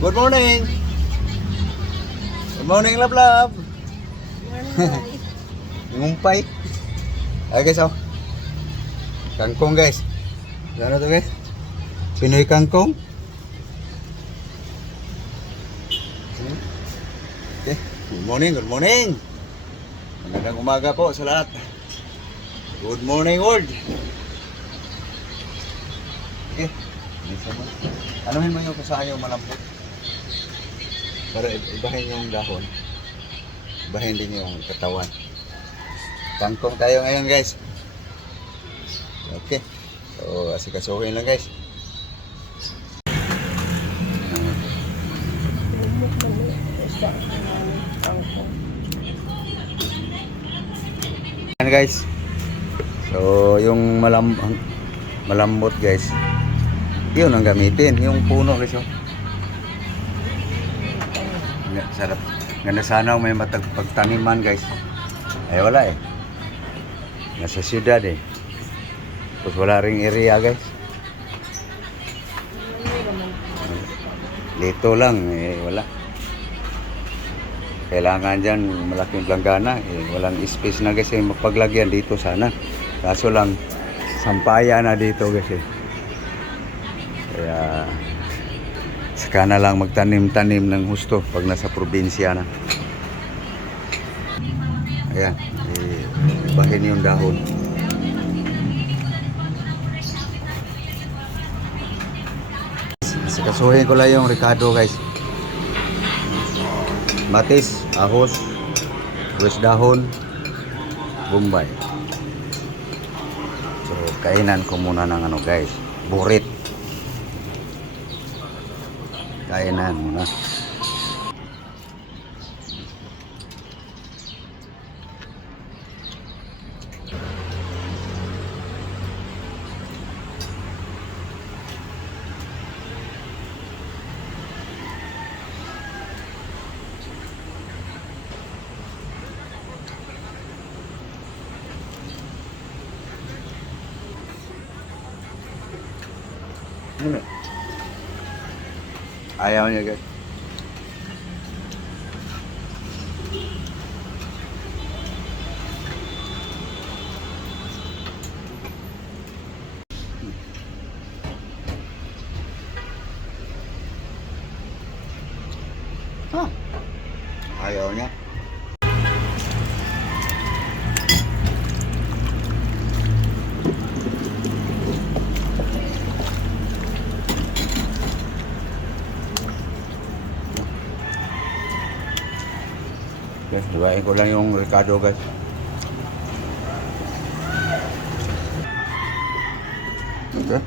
Good morning. Good morning, love love. Ngumpay. Ay guys, oh. Kangkong guys. Ano to guys? Pinoy kangkong. Okay. Good morning, good morning. Magandang umaga po sa lahat. Good morning world. Okay. Anuhin mo yung kasaya yung malambot. Para ibahin yung dahon. Ibahin din yung katawan. Kangkong tayo ngayon guys. Okay. So asikasuhin lang guys. Yan guys. So yung malambot guys. Yun ang gamitin, yung puno guys. Oh. Sarap. Ganda sana may pagtaniman guys. Ay wala eh. Nasa siyudad eh. Tapos wala ring area guys. Dito lang eh wala. Kailangan dyan malaking planggana eh. Walang space na guys eh. Mapaglagyan dito sana. Kaso lang sampayan na dito guys eh. Kaya saka na lang magtanim-tanim ng husto pag nasa probinsya na. Ayan, ibahin yung dahon. Sikasuhin ko lang yung Ricardo guys. Matis, ahos, wis dahon, bombay. So kainan ko muna ng ano guys, burit. Kainan muna. Ayaw niya guys. Ayaw niya. Okay, ibahin ko lang yung Ricardo guys. Okay.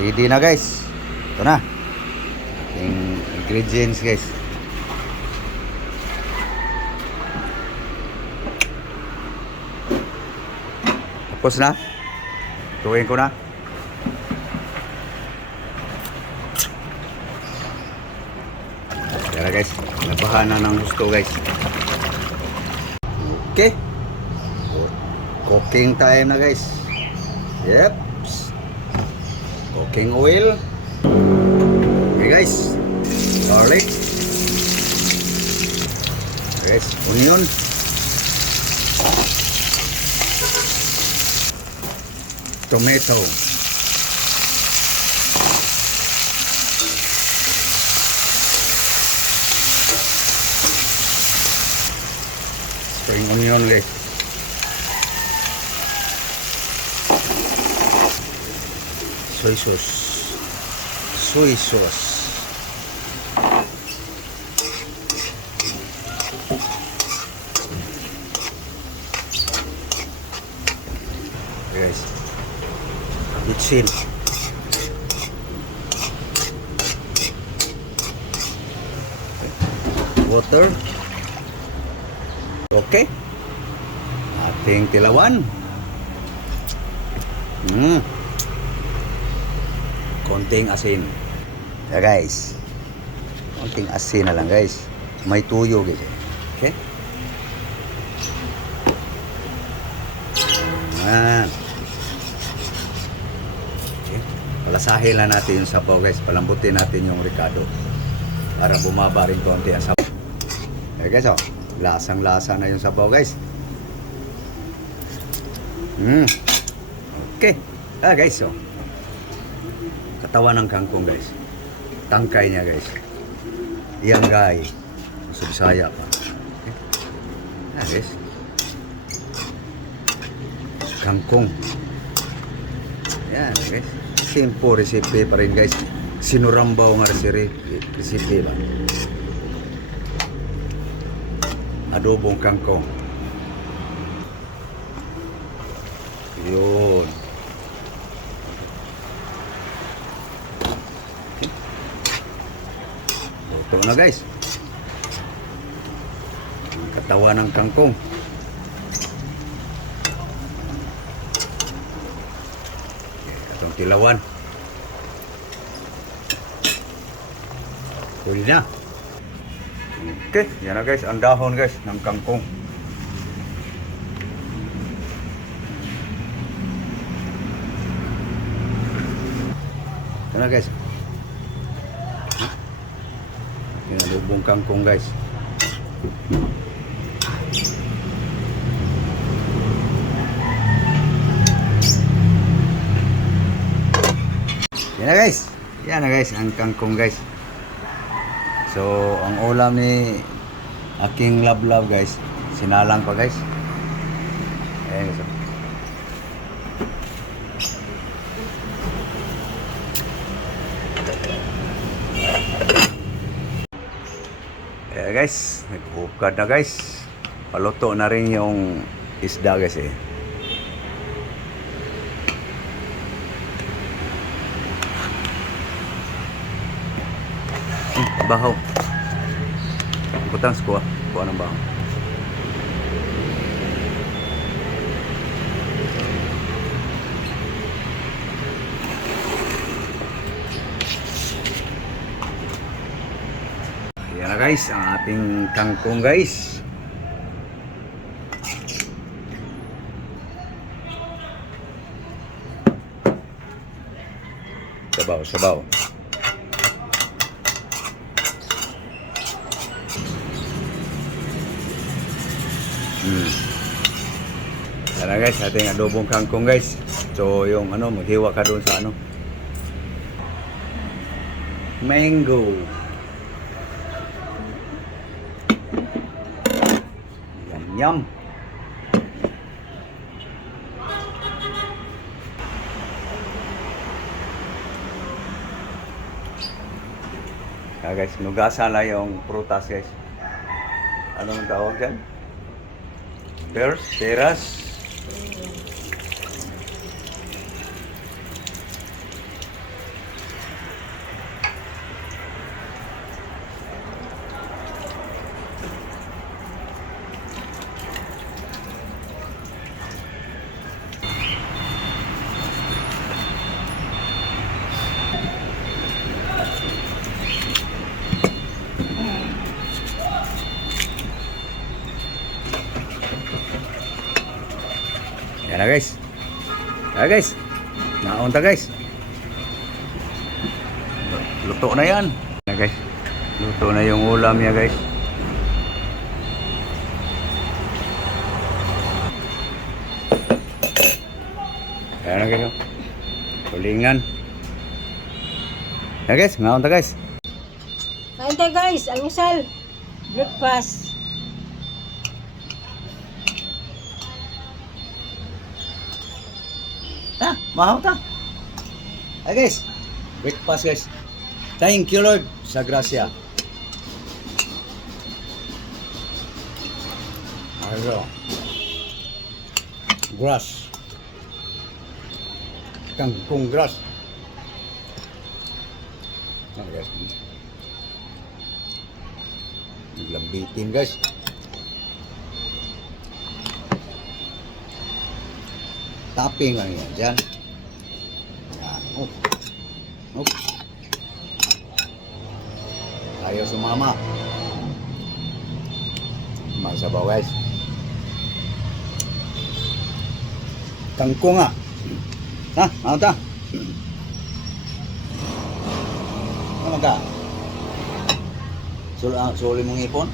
Ready na guys. Ito na. Yung ingredients guys. Tapos na. Tuwin ko na. Kaya guys, nabahan na ng gusto guys. Okay. Cooking time na guys. Yep. Cooking oil. Okay guys. Garlic. Guys, onion. Tomato. Spring onion guys. Soy sauce. Soy sauce. Guys. Bitsin. Water. Okay. Ating tilawan. Konting asin. Yeah, guys. Konting asin na lang guys. May tuyo guys. Okay. Okay. Palasahin lang natin yung sabaw guys. Palambutin natin yung ricado. Para bumaba rin konti ang sabaw. Okay guys, oh. Lasang-lasa na yung sabaw guys. Okay. Guys, oh. Katawan ng kangkong guys. Tangkay niya guys. Iyanggay. Sa Bisaya pa. Okay. Guys. Kangkong. Yan guys. Simple recipe pa rin guys. Sinurambaw nga recipe ba. Adobong kangkong. Yun. Luto na guys. Ang katawan ng kangkong. Itong tilawan. Pwede na. Okay, yan na guys, ang dahon guys ng kangkong. Yan na guys. Yan na lubong kangkong guys. Yan na guys. Yan na guys, ang kangkong guys. So, ang ulam ni aking love guys, sinalang pa guys. Ayan guys. Ayan guys, nagpupkad na guys. Paluto na rin yung isda guys eh. Bahaw. Butang kuha. Kuha ng bahaw. Ayan na guys, ang ating kangkong guys. Sabaw, sabaw. Tara guys, ating adobong kangkong guys. So yung ano, maghiwa ka doon sa ano, mango. Yum yum. Guys, nugasan lang yung prutas guys. Anong tawag dyan? Peras. Yan na guys. Yan guys. Naunta guys. Luto na yan. Yan guys. Luto na yung ulam niya guys. Yan na guys. Kulingan. Yan guys. Naunta guys. Kain tayo guys. Almusal. Breakfast. Mahal ta. Ay guys, breakfast guys. Thank you Lord sa grasya. Ano? Grass. Kangkong grass. Ano guys? Naglambitin guys. Topping lang yan dyan. Yan. Ayaw sumama. Magsabaw guys. Kangkong nga. Ha? Ano ta? ka. Suli mong ipon.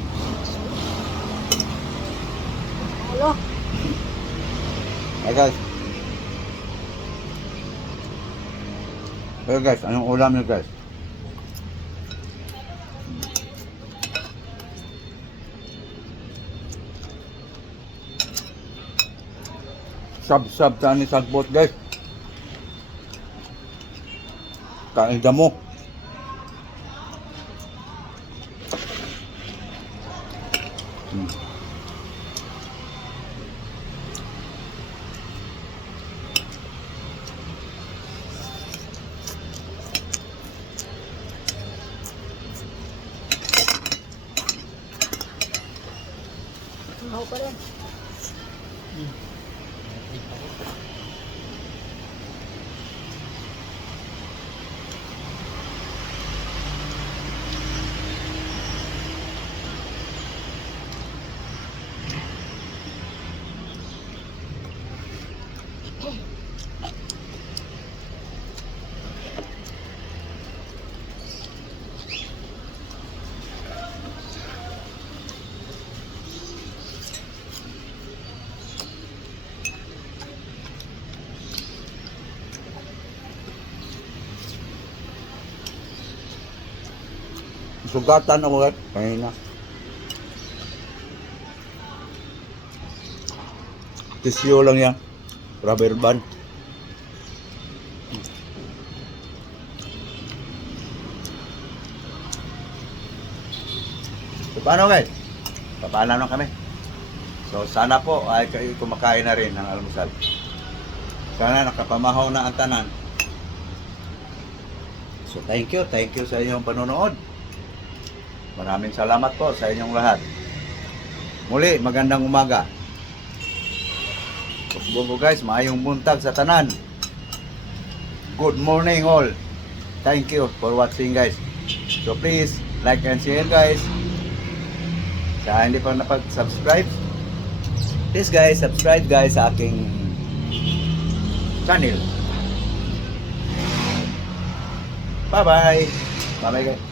Halo. Hey guys. Hey guys, anong ulam niyo guys? Sab-sab tani sagbot guys. Kain damo. Mahaw pa rin. Sugatan ako guys. Kanina. Tissue lang yan. Rubber band. So paano guys? Papaalam na kami. So sana po ay kayo kumakain na rin ng almusal. Sana nakapamahaw na ang tanan. So thank you sa inyong panonood. Maraming salamat po sa inyong lahat. Muli, magandang umaga. Kusbo guys, maayong buntag sa tanan. Good morning all. Thank you for watching guys. So please, like and share guys. Sa hindi pa napag-subscribe, please guys, subscribe guys sa aking channel. Bye-bye. Bye-bye guys.